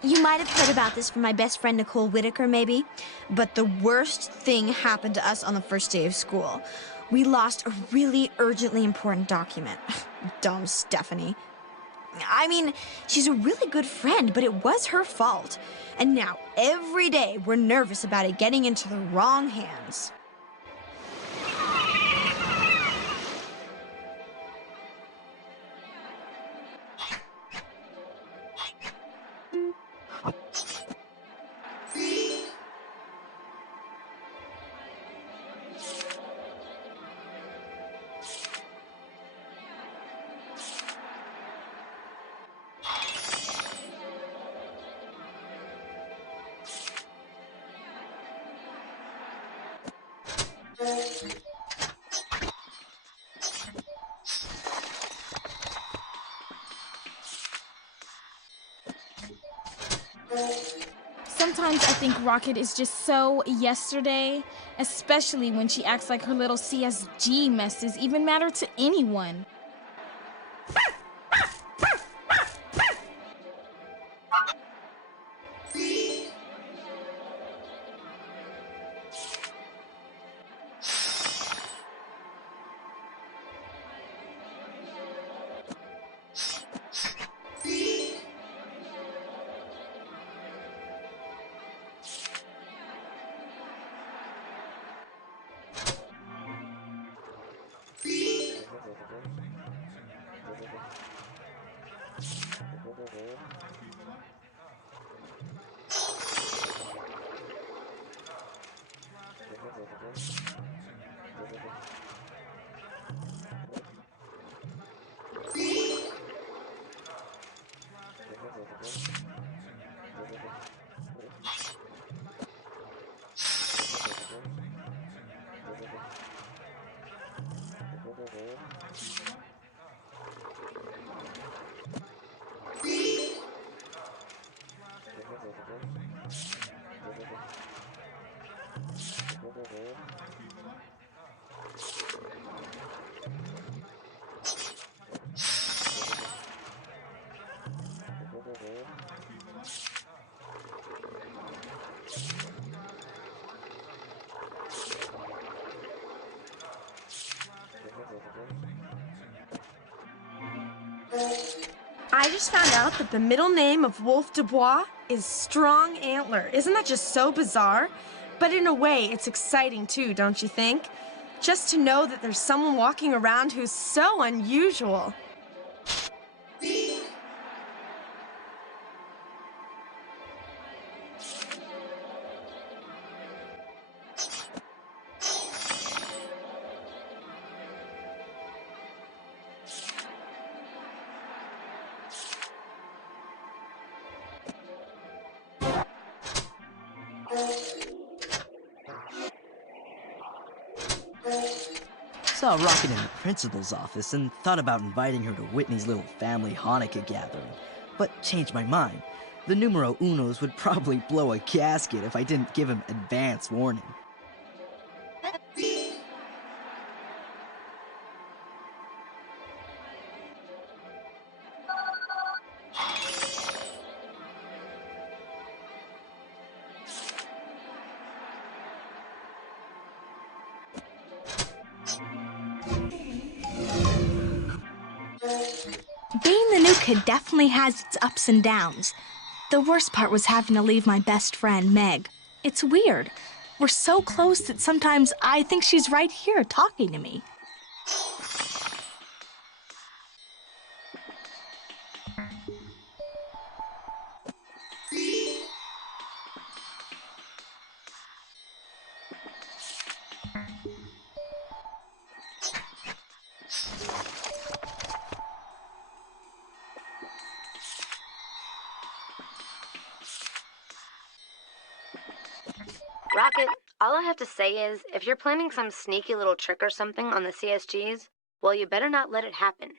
You might have heard about this from my best friend Nicole Whitaker, maybe, but the worst thing happened to us on the first day of school. We lost a really urgently important document. Dumb Stephanie. I mean, she's a really good friend, but it was her fault. And now, every day, we're nervous about it getting into the wrong hands. Sometimes I think Rockett is just so yesterday, especially when she acts like her little CSG messes even matter to anyone. I just found out that the middle name of Wolf Dubois is Strong Antler. Isn't that just so bizarre? But in a way, it's exciting too, don't you think? Just to know that there's someone walking around who's so unusual. Saw Rockett in the principal's office and thought about inviting her to Whitney's little family Hanukkah gathering, but changed my mind. The numero unos would probably blow a gasket if I didn't give him advance warning. Being the new kid definitely has its ups and downs. The worst part was having to leave my best friend, Meg. It's weird. We're so close that sometimes I think she's right here talking to me. Rockett, all I have to say is, if you're planning some sneaky little trick or something on the CSGs, well, you better not let it happen.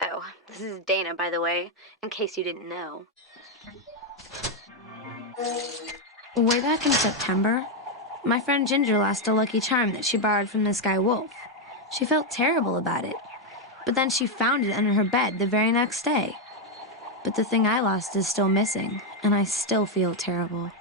Oh, this is Dana, by the way, in case you didn't know. Way back in September, my friend Ginger lost a lucky charm that she borrowed from this guy Wolf. She felt terrible about it, but then she found it under her bed the very next day. But the thing I lost is still missing, and I still feel terrible.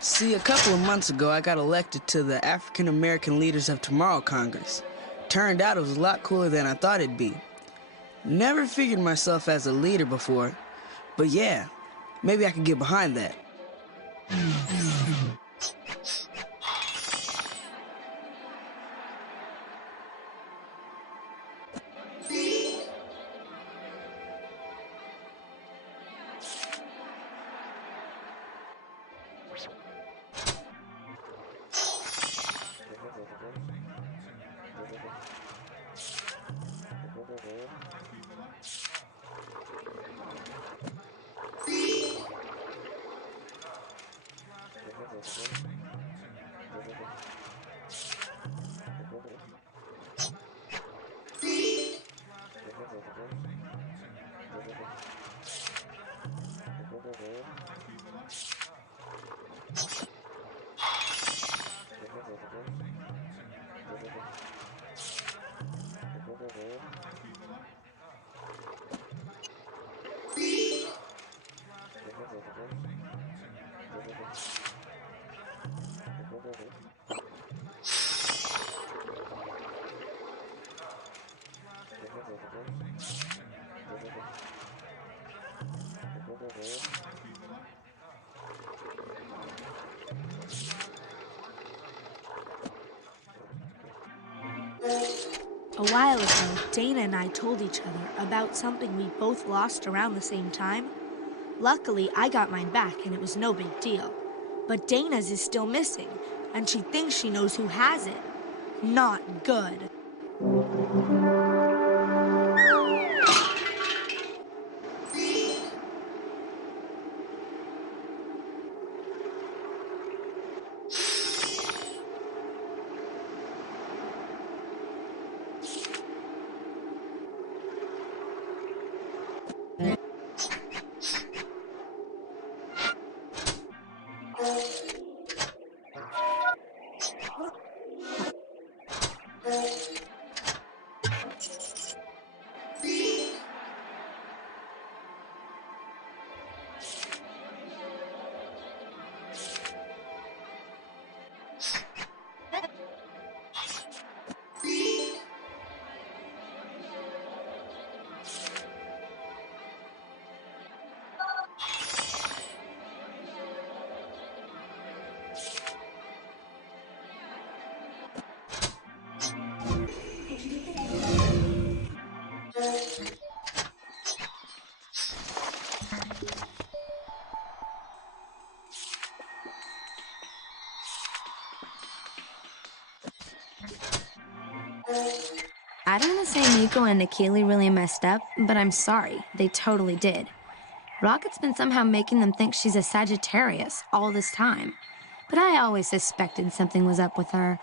See, a couple of months ago, I got elected to the African American Leaders of Tomorrow Congress. Turned out it was a lot cooler than I thought it'd be. Never figured myself as a leader before, but yeah, maybe I could get behind that. A while ago, Dana and I told each other about something we both lost around the same time. Luckily, I got mine back and it was no big deal. But Dana's is still missing, and she thinks she knows who has it. Not good. I don't want to say Miko and Nakili really messed up, but I'm sorry. They totally did. Rockett's been somehow making them think she's a Sagittarius all this time. But I always suspected something was up with her.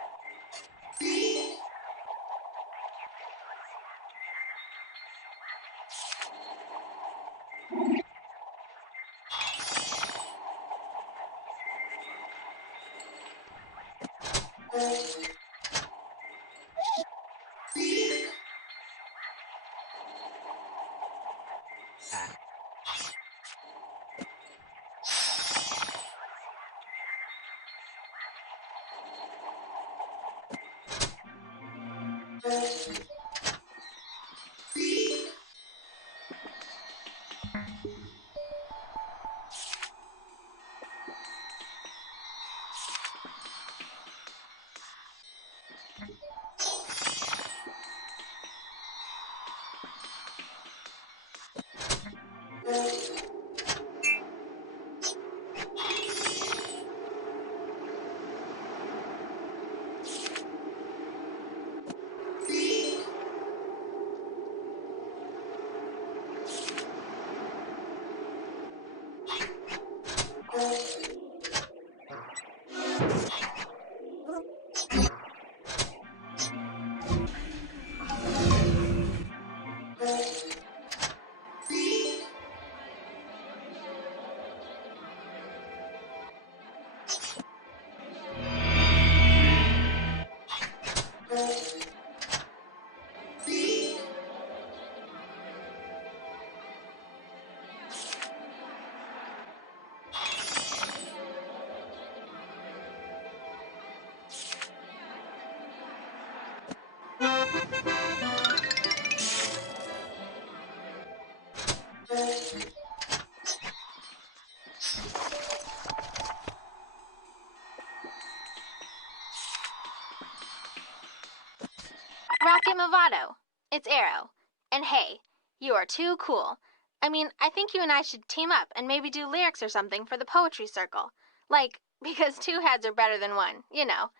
Rocket Movado. It's Arrow. And hey, you are too cool. I mean, I think you and I should team up and maybe do lyrics or something for the poetry circle. Like, because two heads are better than one, you know.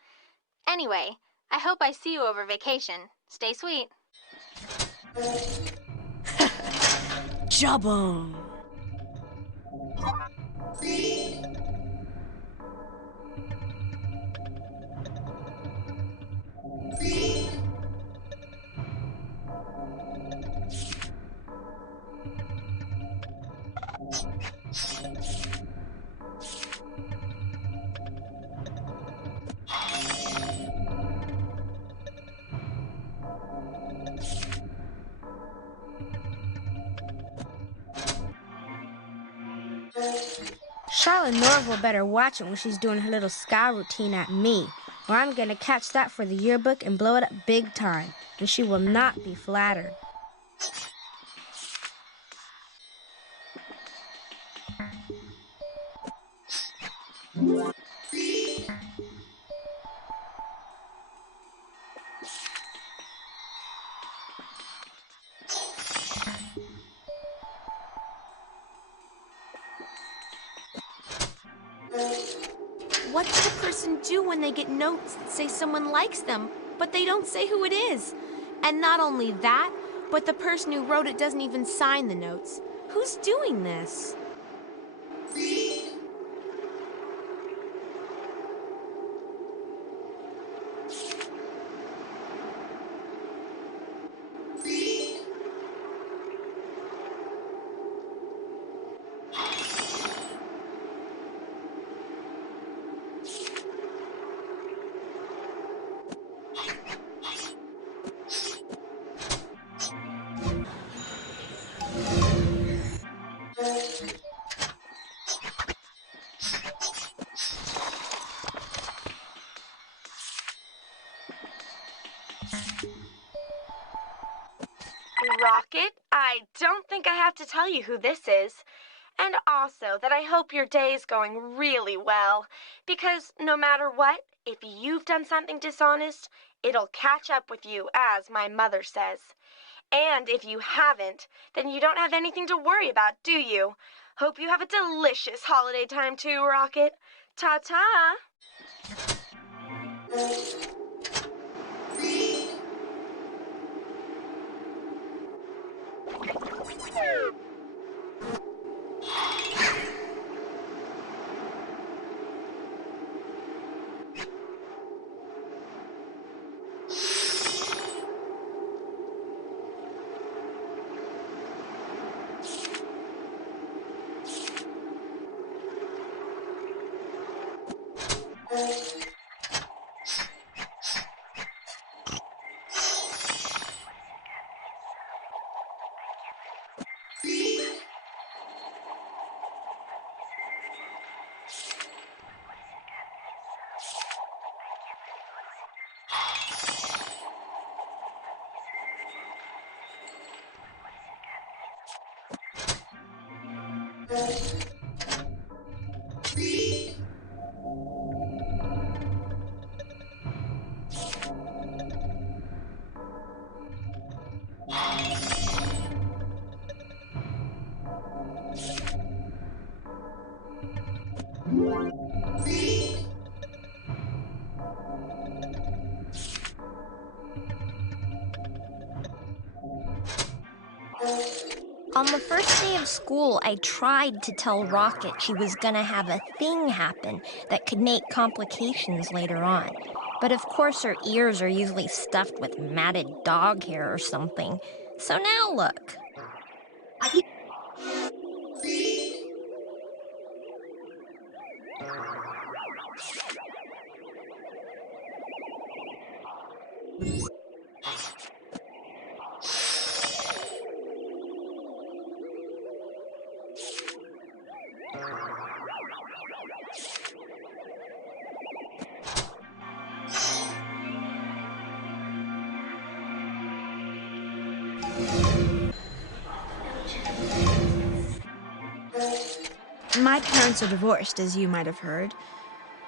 Anyway, I hope I see you over vacation. Stay sweet. Jabba! Sharla Norval better watch it when she's doing her little sky routine at me, or I'm gonna catch that for the yearbook and blow it up big time, and she will not be flattered. What does a person do when they get notes that say someone likes them, but they don't say who it is? And not only that, but the person who wrote it doesn't even sign the notes. Who's doing this? Rockett, I don't think I have to tell you who this is. And also that I hope your day is going really well, because no matter what, If you've done something dishonest, it'll catch up with you, as my mother says. And if you haven't, then you don't have anything to worry about, do you? Hope you have a delicious holiday time too, Rockett. Ta-ta! On the first day of school, I tried to tell Rockett she was gonna have a thing happen that could make complications later on. But of course her ears are usually stuffed with matted dog hair or something. So now look. My parents are divorced, as you might have heard.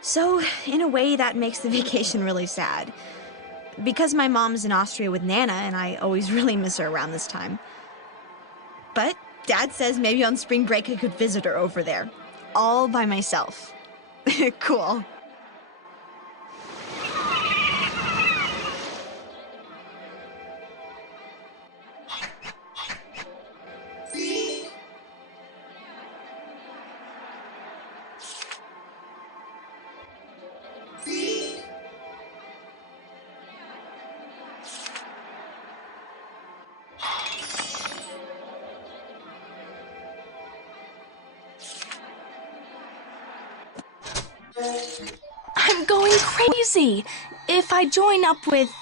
So, in a way, that makes the vacation really sad. Because my mom's in Austria with Nana, and I always really miss her around this time. But Dad says maybe on spring break I could visit her over there. All by myself. Cool. I'm going crazy. If I join up with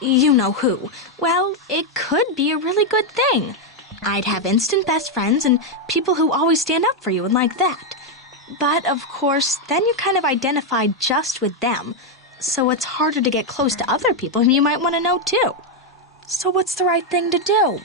you know who, well, it could be a really good thing. I'd have instant best friends and people who always stand up for you and like that. But, of course, then you kind of identify just with them, so it's harder to get close to other people who you might want to know too. So what's the right thing to do?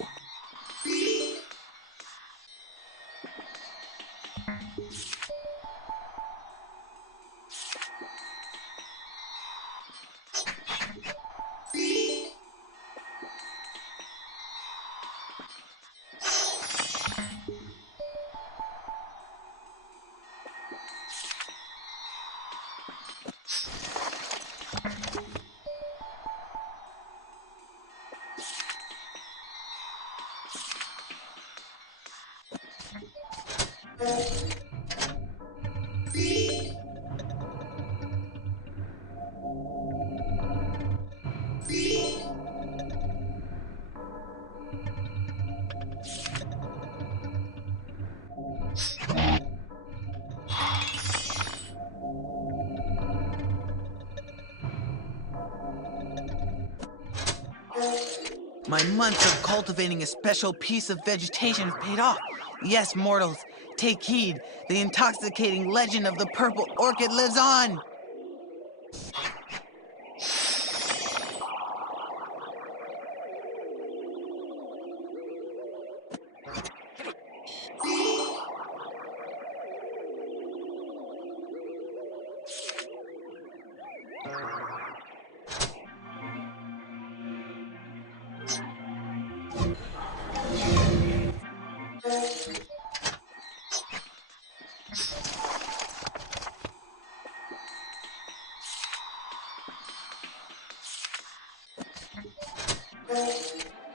My months of cultivating a special piece of vegetation have paid off. Yes, mortals, take heed. The intoxicating legend of the purple orchid lives on.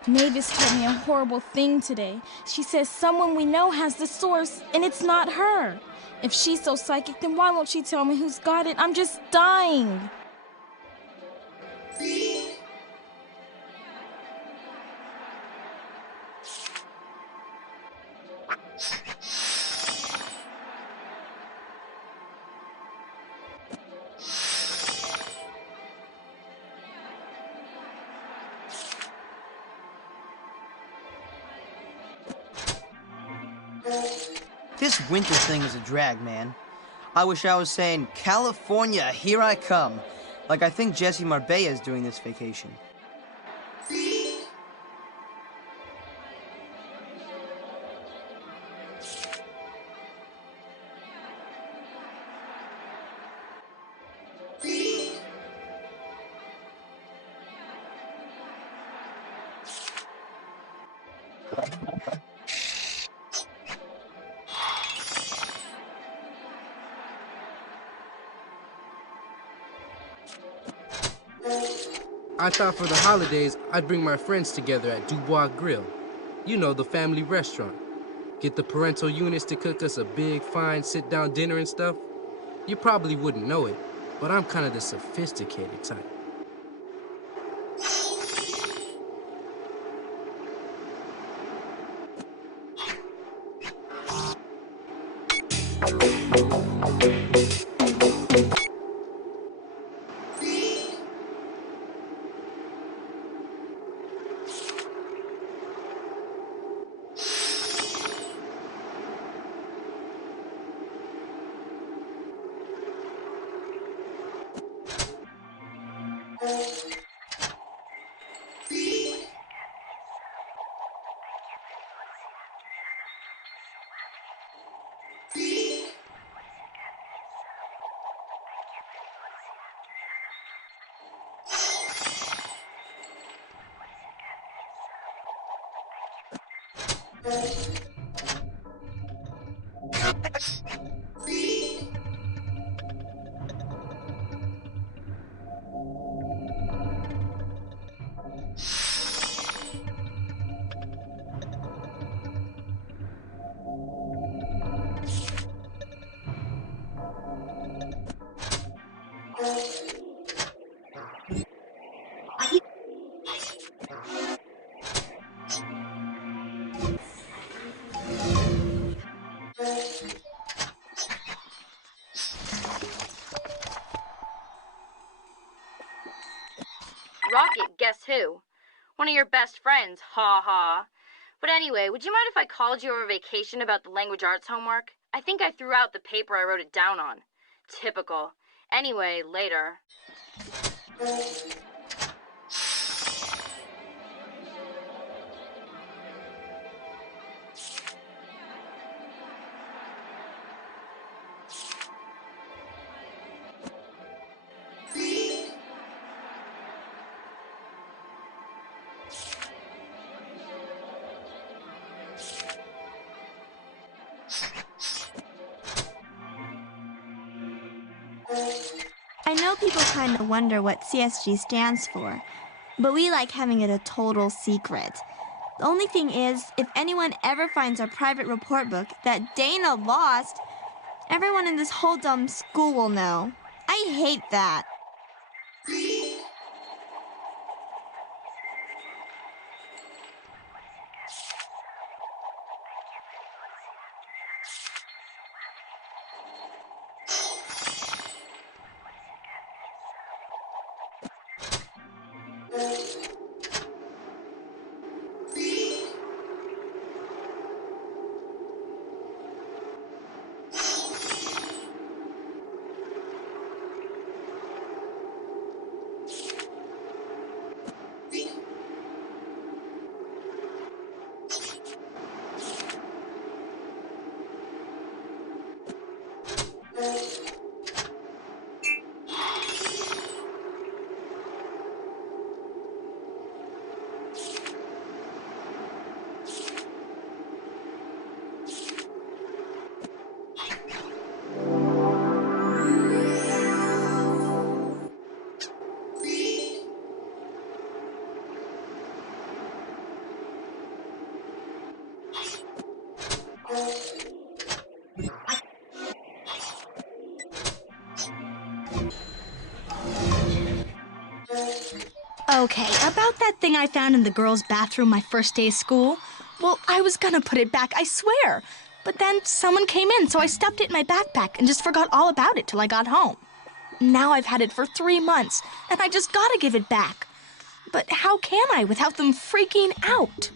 Mavis told me a horrible thing today. She says someone we know has the source, and it's not her. If she's so psychic, then why won't she tell me who's got it? I'm just dying. This winter thing is a drag, man. I wish I was saying, California, here I come. Like I think Jessie Marbella is doing this vacation. I thought for the holidays, I'd bring my friends together at Dubois Grill. You know, the family restaurant. Get the parental units to cook us a big, fine, sit-down dinner and stuff. You probably wouldn't know it, but I'm kind of the sophisticated type. Rockett, guess who? One of your best friends, ha ha. But anyway, would you mind if I called you over vacation about the language arts homework? I think I threw out the paper I wrote it down on. Typical. Anyway, later. I know people kind of wonder what CSG stands for, but we like having it a total secret. The only thing is, if anyone ever finds our private report book that Dana lost, everyone in this whole dumb school will know. I hate that. Okay, about that thing I found in the girls' bathroom my first day of school. Well, I was gonna put it back, I swear. But then someone came in, so I stuffed it in my backpack and just forgot all about it till I got home. Now I've had it for 3 months, and I just gotta give it back. But how can I without them freaking out?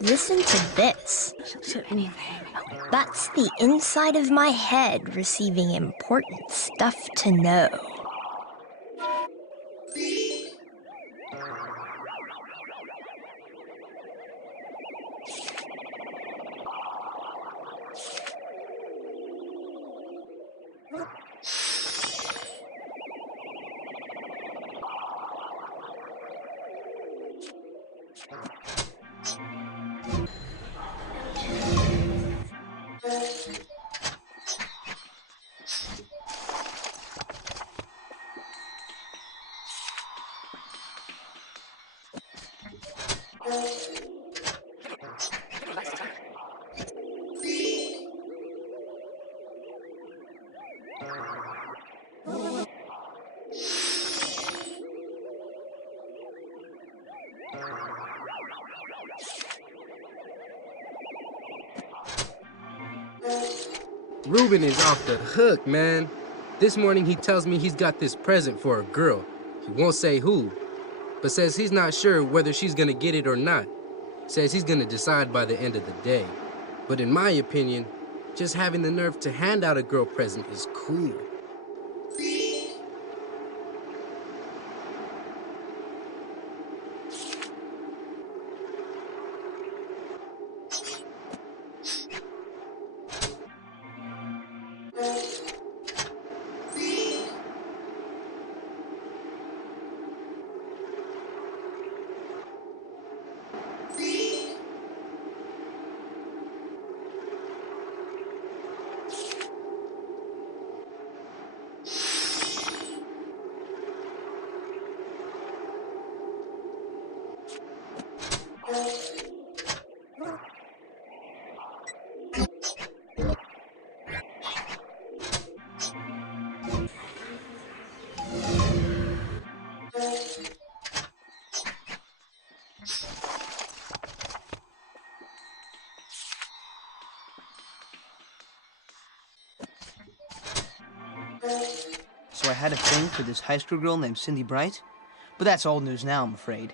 Listen to this. That's the inside of my head receiving important stuff to know. Ruben is off the hook, man. This morning he tells me he's got this present for a girl. He won't say who, but says he's not sure whether she's gonna get it or not. Says he's gonna decide by the end of the day. But in my opinion, just having the nerve to hand out a girl present is cool. So I had a thing for this high school girl named Cindy Bright? But that's old news now, I'm afraid.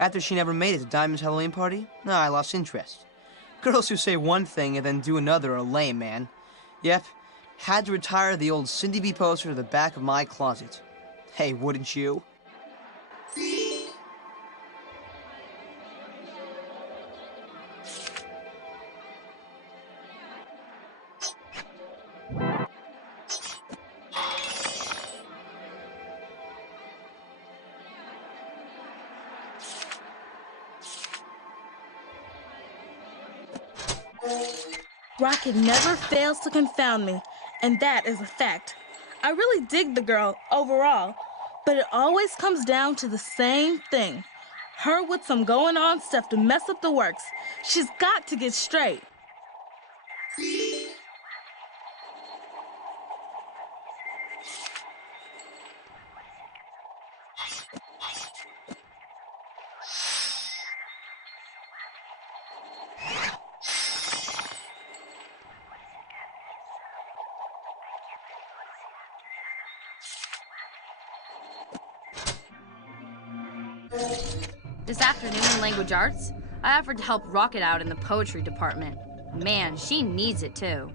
After she never made it to Diamond's Halloween party, I lost interest. Girls who say one thing and then do another are lame, man. Yep, had to retire the old Cindy B poster to the back of my closet. Hey, wouldn't you? Rockett never fails to confound me, and that is a fact. I really dig the girl overall, but it always comes down to the same thing. Her with some going on stuff to mess up the works. She's got to get straight. This afternoon in language arts, I offered to help Rockett out in the poetry department. Man, she needs it too.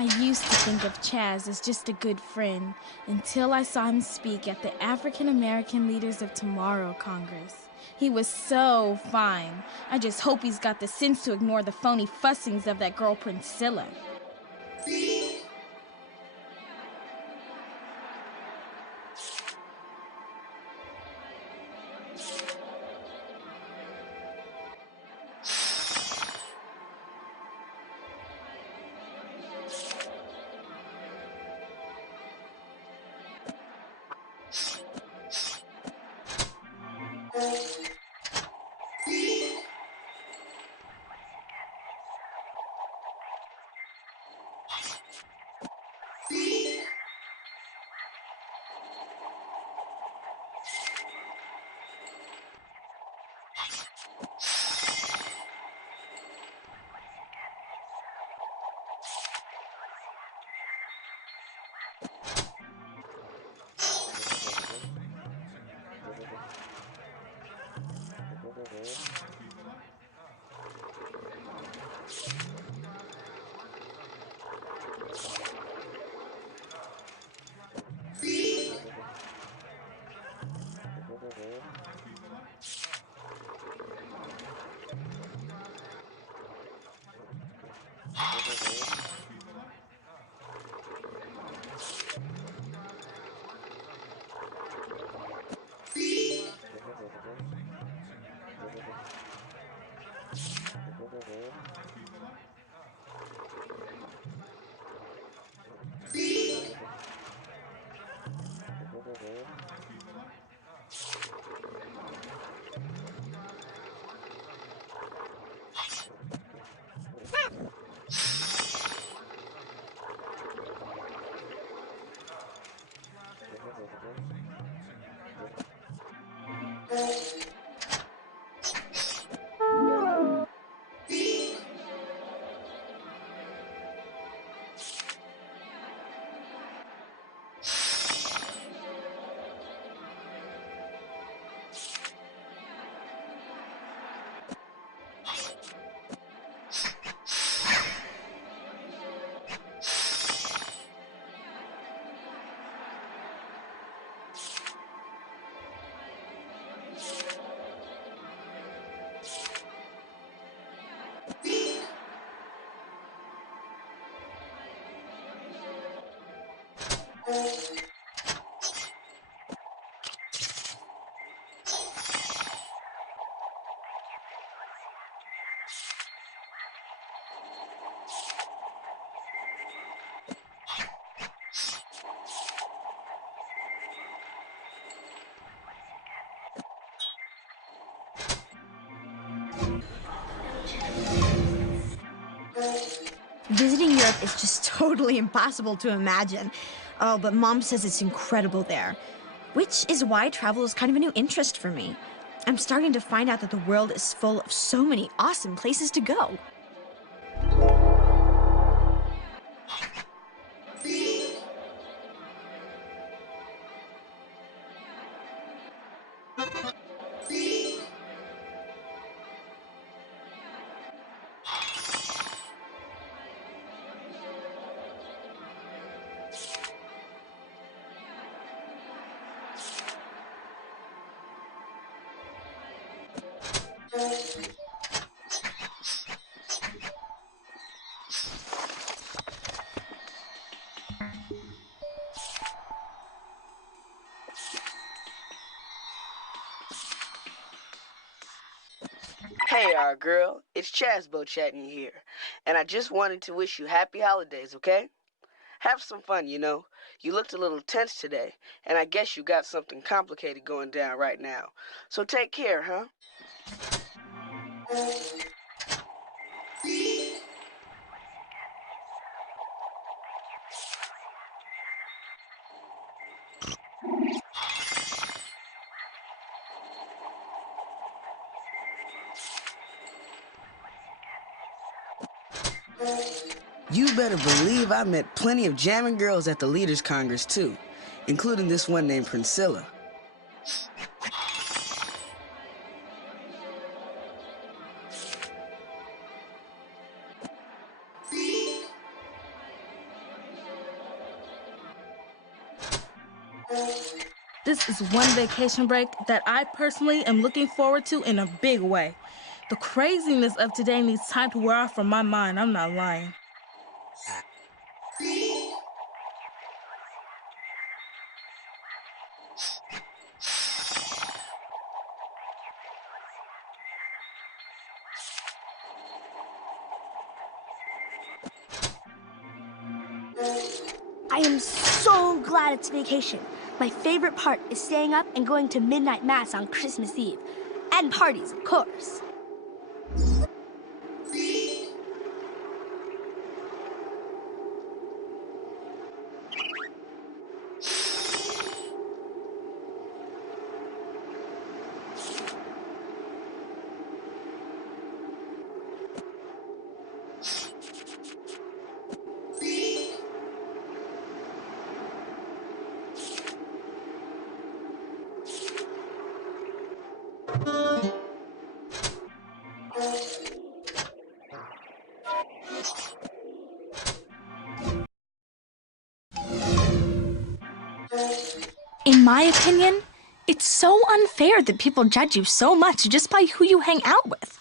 I used to think of Chaz as just a good friend until I saw him speak at the African American Leaders of Tomorrow Congress. He was so fine. I just hope he's got the sense to ignore the phony fussings of that girl Priscilla. Visiting Europe is just totally impossible to imagine. Oh, but Mom says it's incredible there, which is why travel is kind of a new interest for me. I'm starting to find out that the world is full of so many awesome places to go. Hey, our girl, it's Chaz chatting you here, and I just wanted to wish you happy holidays, okay? Have some fun, you know. You looked a little tense today, and I guess you got something complicated going down right now. So take care, huh? You better believe I met plenty of jamming girls at the Leaders Congress, too, including this one named Priscilla. This is one vacation break that I personally am looking forward to in a big way. The craziness of today needs time to wear off from my mind, I'm not lying. I am so glad it's vacation. My favorite part is staying up and going to midnight mass on Christmas Eve. And parties, of course. In my opinion, it's so unfair that people judge you so much just by who you hang out with.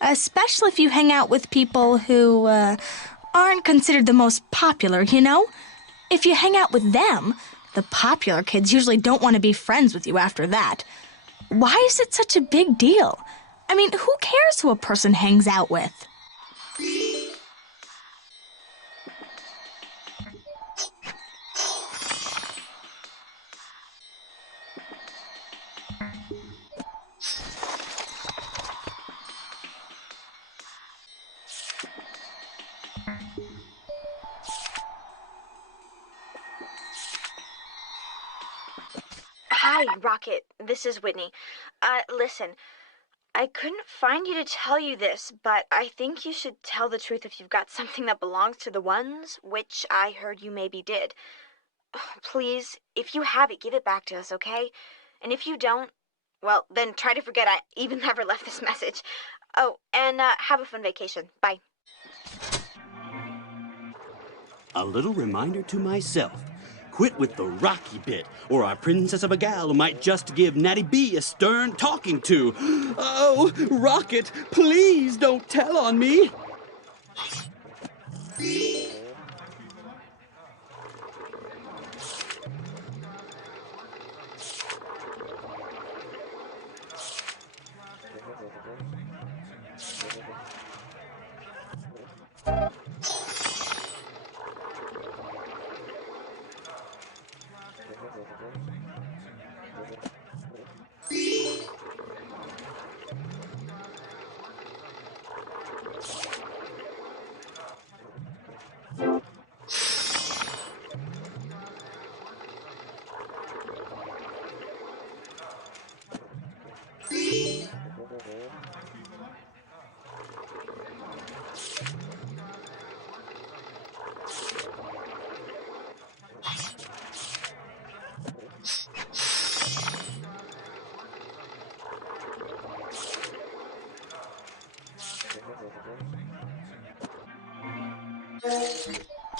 Especially if you hang out with people who, aren't considered the most popular, you know? If you hang out with them, the popular kids usually don't want to be friends with you after that. Why is it such a big deal? I mean, who cares who a person hangs out with? Hi, Rockett. This is Whitney. Listen, I couldn't find you to tell you this, but I think you should tell the truth if you've got something that belongs to the ones, which I heard you maybe did. Please, if you have it, give it back to us, okay? And if you don't, well, then try to forget I even ever left this message. Oh, and have a fun vacation. Bye. A little reminder to myself. Quit with the rocky bit, or our princess of a gal might just give Natty B a stern talking to. Oh, Rockett, please don't tell on me.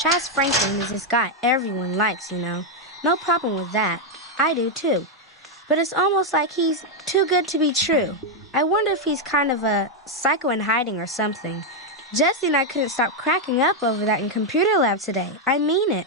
Chaz Franklin is this guy everyone likes, you know. No problem with that. I do too. But it's almost like he's too good to be true. I wonder if he's kind of a psycho in hiding or something. Jessie and I couldn't stop cracking up over that in computer lab today. I mean it.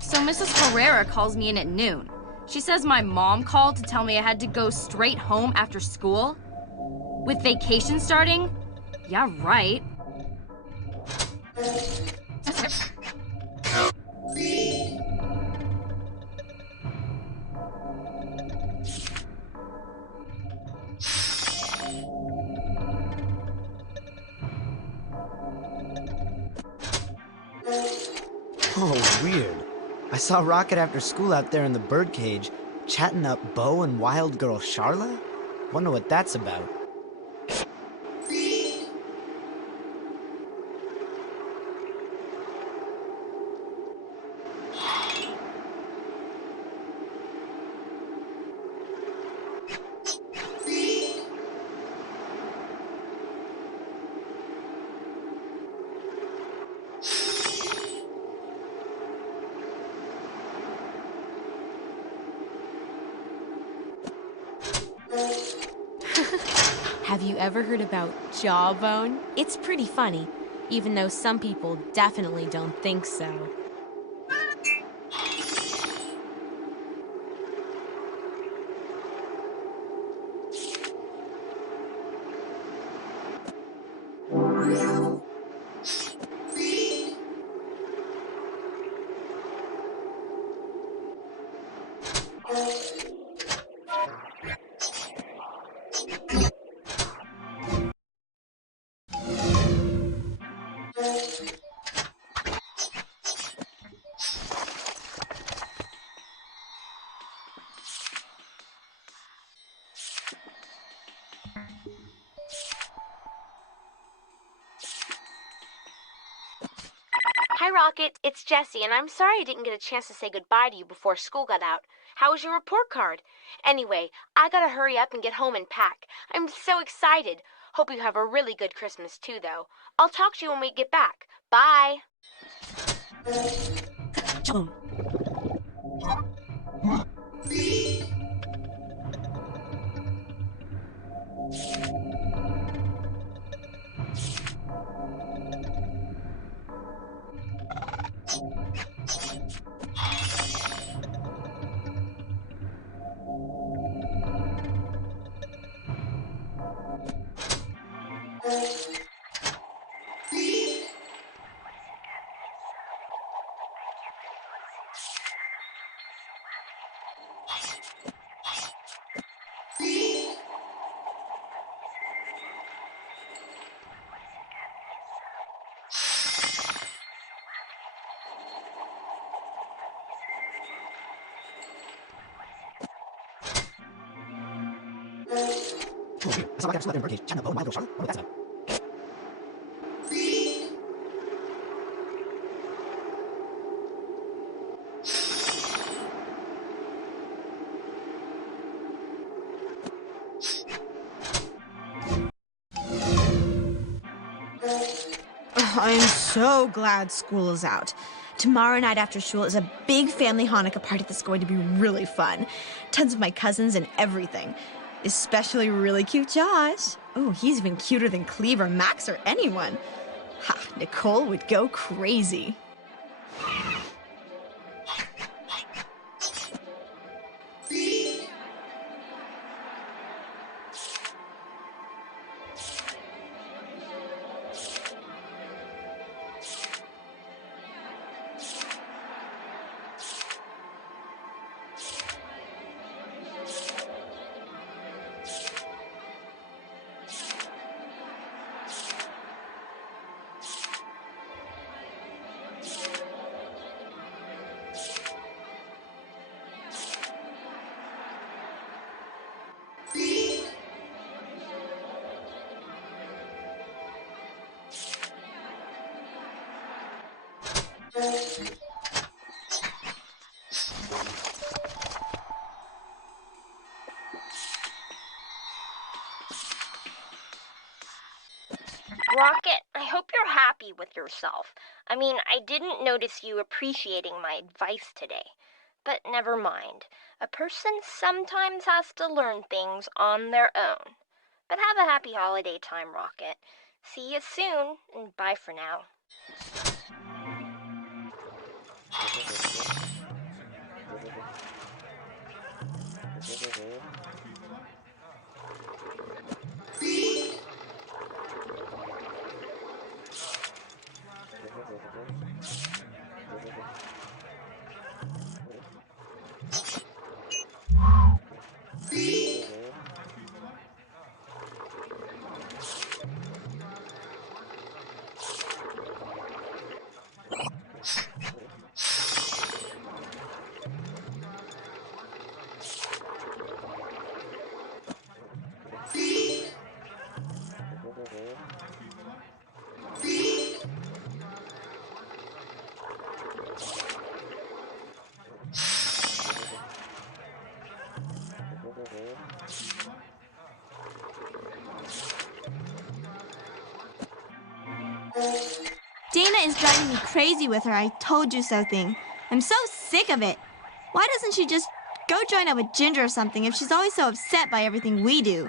So Mrs. Herrera calls me in at noon. She says my mom called to tell me I had to go straight home after school? With vacation starting? Yeah, right. Oh, weird. I saw Rockett after school out there in the birdcage, chatting up Beau and wild girl Sharla? Wonder what that's about. Have you ever heard about jawbone? It's pretty funny, even though some people definitely don't think so. Hi, Rockett. It's Jessie, and I'm sorry I didn't get a chance to say goodbye to you before school got out. How was your report card? Anyway, I gotta hurry up and get home and pack. I'm so excited. Hope you have a really good Christmas, too, though. I'll talk to you when we get back. Bye. Oh, weird. I saw Rockett after school out there in the birdcage, chatting up Beau and wild girl Sharla? Wonder what that's about. I'm so glad school is out. Tomorrow night after school is a big family Hanukkah party that's going to be really fun. Tons of my cousins and everything. Especially really cute Josh. Oh, he's even cuter than Cleve or Max or anyone. Ha, Nicole would go crazy. Rockett, I hope you're happy with yourself. I mean, I didn't notice you appreciating my advice today. But never mind. A person sometimes has to learn things on their own. But have a happy holiday time, Rockett. See you soon, and bye for now. Dana is driving me crazy with her "I told you so" thing. I'm so sick of it. Why doesn't she just go join up with Ginger or something if she's always so upset by everything we do?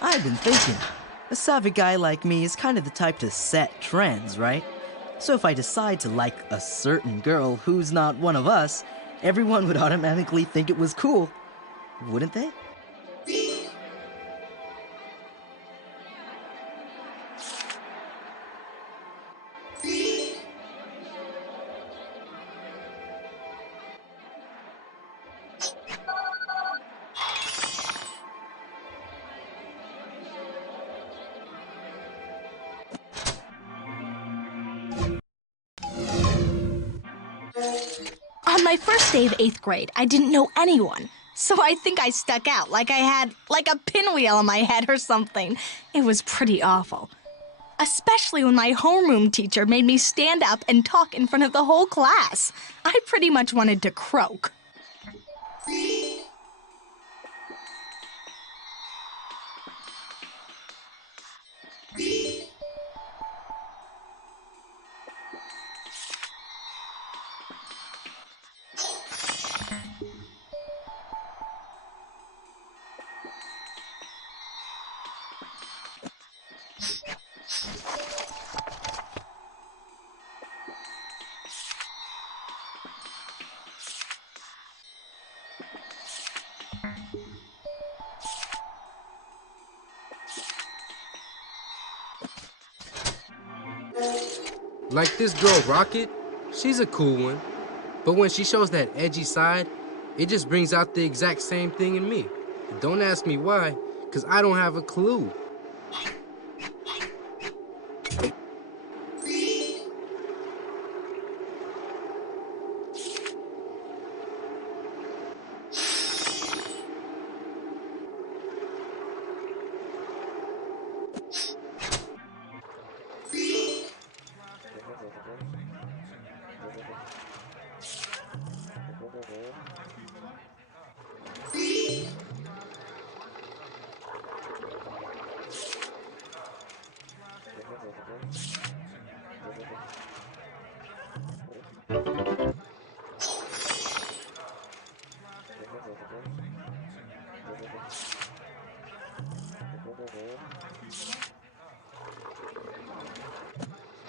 I've been thinking, a savvy guy like me is kind of the type to set trends, right? So if I decide to like a certain girl who's not one of us, everyone would automatically think it was cool, wouldn't they? On my first day of 8th grade, I didn't know anyone. So I think I stuck out like I had, like a pinwheel on my head or something. It was pretty awful. Especially when my homeroom teacher made me stand up and talk in front of the whole class. I pretty much wanted to croak. Like this girl Rockett, she's a cool one. But when she shows that edgy side, it just brings out the exact same thing in me. Don't ask me why, because I don't have a clue.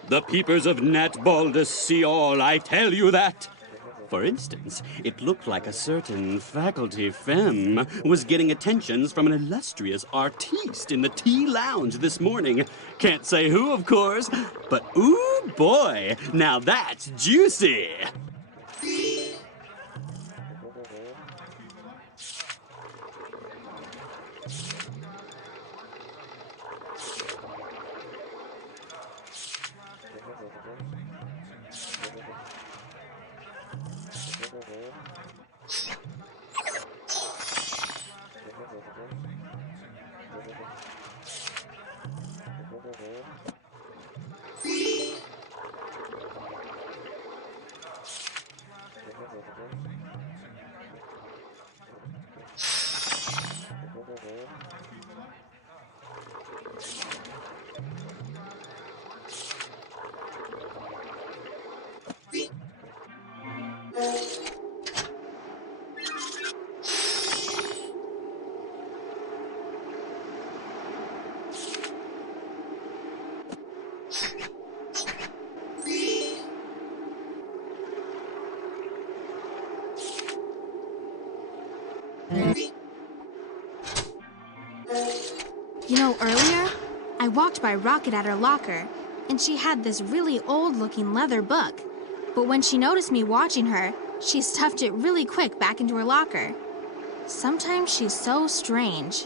The peepers of Nat Baldus see all, I tell you that. For instance, it looked like a certain faculty femme was getting attentions from an illustrious artiste in the tea lounge this morning. Can't say who, of course, but ooh boy, now that's juicy. You know, earlier, I walked by Rockett at her locker, and she had this really old-looking leather book. But when she noticed me watching her, she stuffed it really quick back into her locker. Sometimes she's so strange.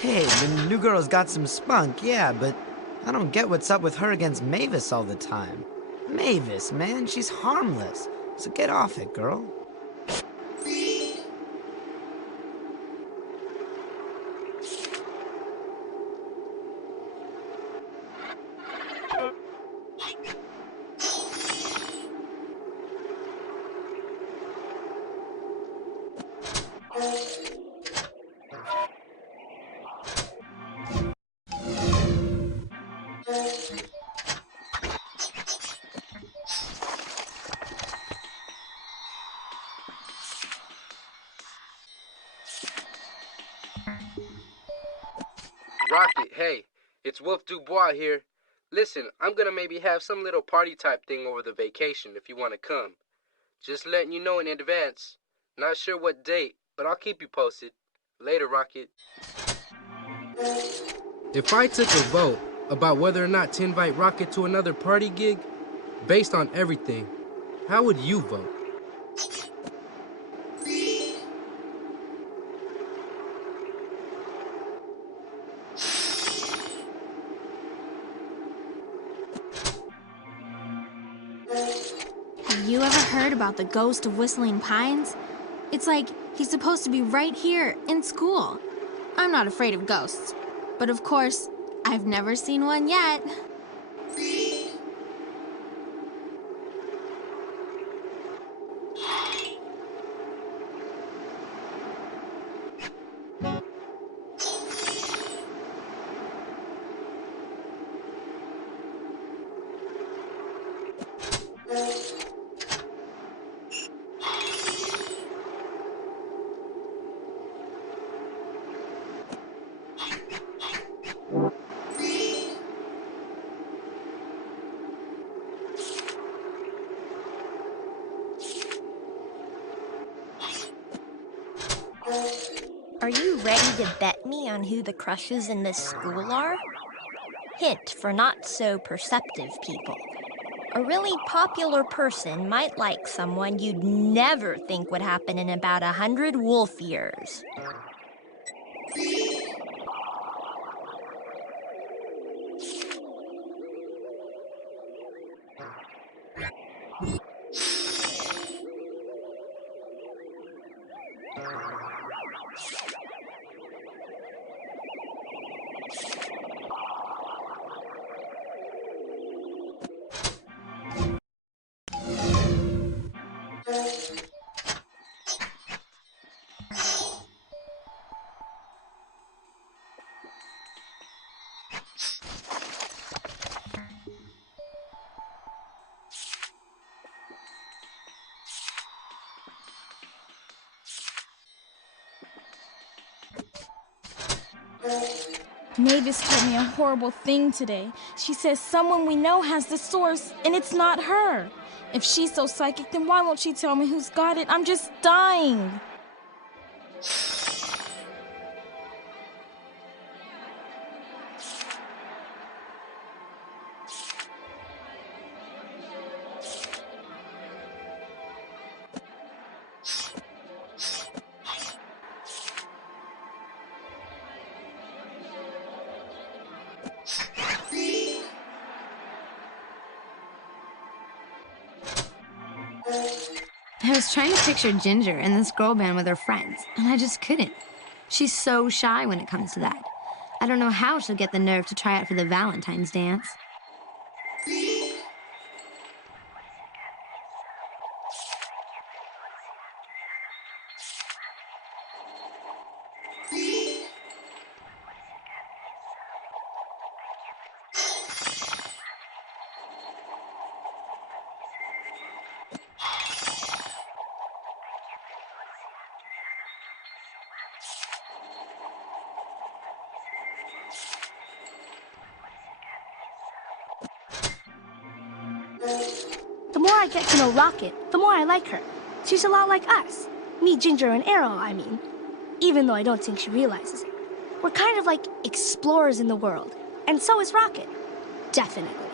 Hey, the new girl's got some spunk, yeah, but I don't get what's up with her against Mavis all the time. Mavis, man, she's harmless. So get off it, girl. Rockett, hey, it's Wolf Dubois here. Listen, I'm gonna maybe have some little party type thing over the vacation if you want to come. Just letting you know in advance. Not sure what date, but I'll keep you posted. Later, Rockett. If I took a vote about whether or not to invite Rockett to another party gig, based on everything, how would you vote? Have you ever heard about the ghost of Whistling Pines? It's like he's supposed to be right here in school. I'm not afraid of ghosts, but of course, I've never seen one yet. Are you ready to bet me on who the crushes in this school are? Hint for not-so-perceptive people. A really popular person might like someone you'd never think would happen in about 100 wolf years. Mavis told me a horrible thing today. She says someone we know has the source, and it's not her. If she's so psychic, then why won't she tell me who's got it? I'm just dying. I was trying to picture Ginger in this girl band with her friends, and I just couldn't. She's so shy when it comes to that. I don't know how she'll get the nerve to try out for the Valentine's dance. The more I get to know Rockett, the more I like her. She's a lot like us. Me, Ginger, and Arrow, I mean. Even though I don't think she realizes it. We're kind of like explorers in the world. And so is Rockett. Definitely.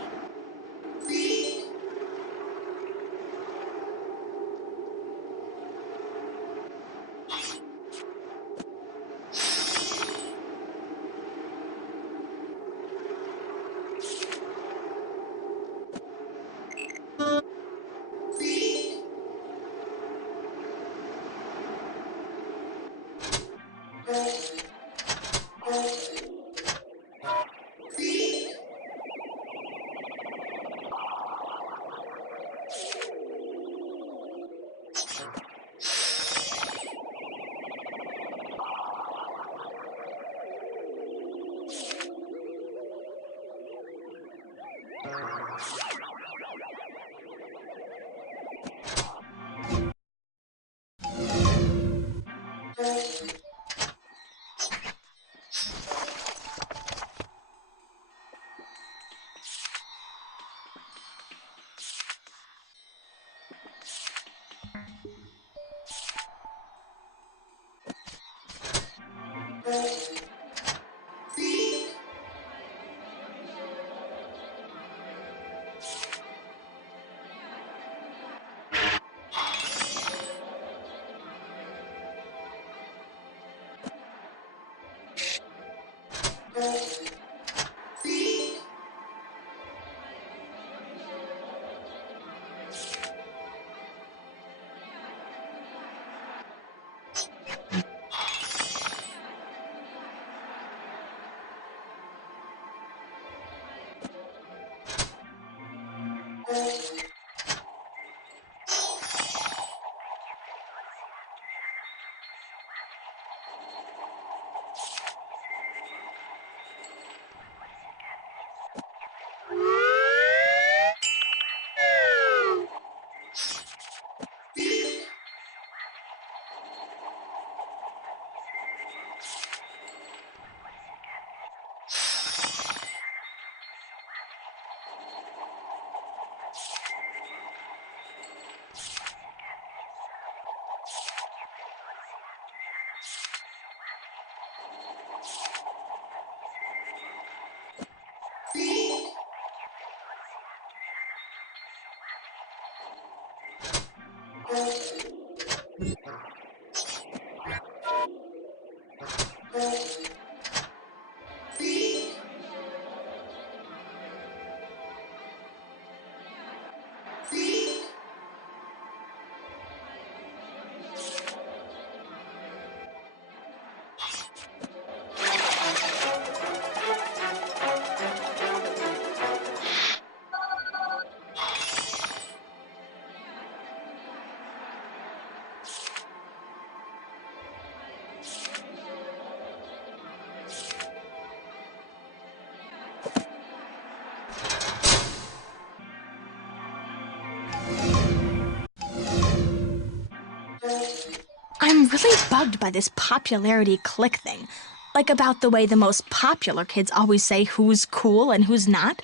I'm really bugged by this popularity click thing. Like about the way the most popular kids always say who's cool and who's not.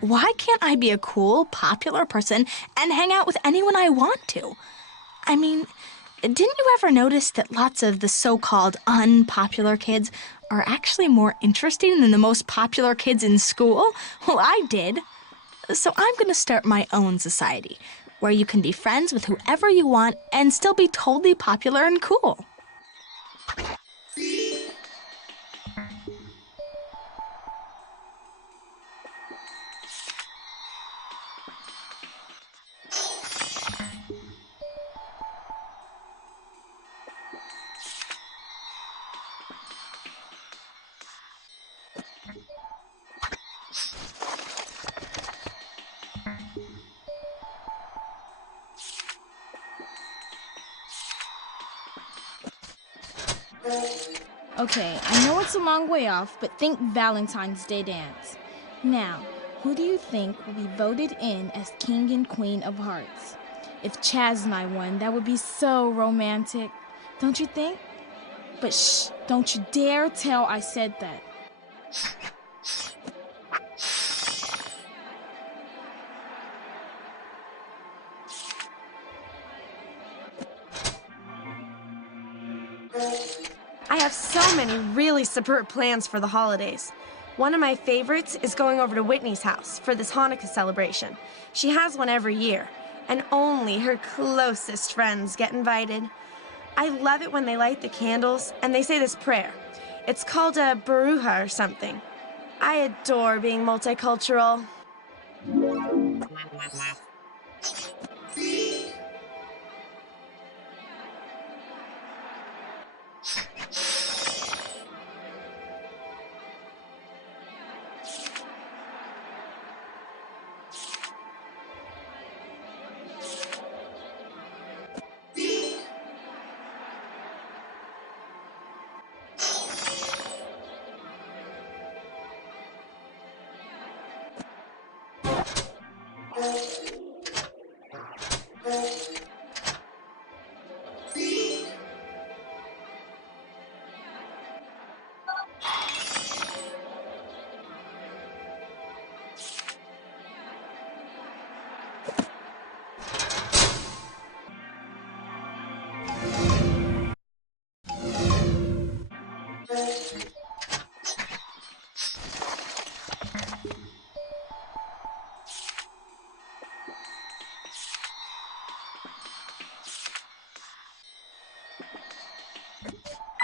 Why can't I be a cool, popular person and hang out with anyone I want to? I mean, didn't you ever notice that lots of the so-called unpopular kids are actually more interesting than the most popular kids in school? Well, I did. So I'm going to start my own society, where you can be friends with whoever you want and still be totally popular and cool. Okay, I know it's a long way off, but think Valentine's Day dance. Now, who do you think will be voted in as King and Queen of Hearts? If Chaz and I won, that would be so romantic, don't you think? But shh, don't you dare tell I said that. I have so many really superb plans for the holidays. One of my favorites is going over to Whitney's house for this Hanukkah celebration. She has one every year, and only her closest friends get invited. I love it when they light the candles and they say this prayer. It's called a barucha or something. I adore being multicultural.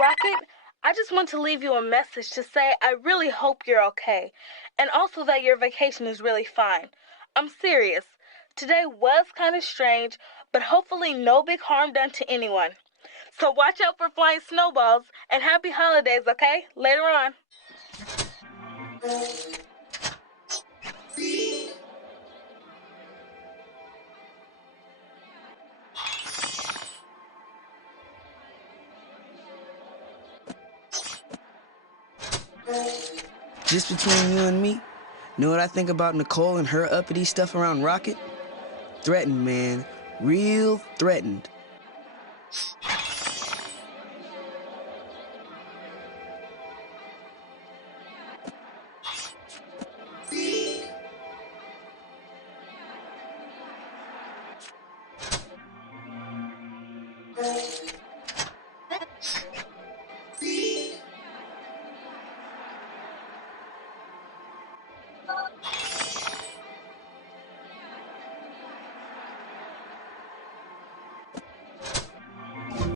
Rockett, I just want to leave you a message to say I really hope you're okay, and also that your vacation is really fine. I'm serious. Today was kind of strange, but hopefully no big harm done to anyone. So watch out for flying snowballs, and happy holidays, okay? Later on. Just between you and me, know what I think about Nicole and her uppity stuff around Rockett? Threatened, man. Real threatened.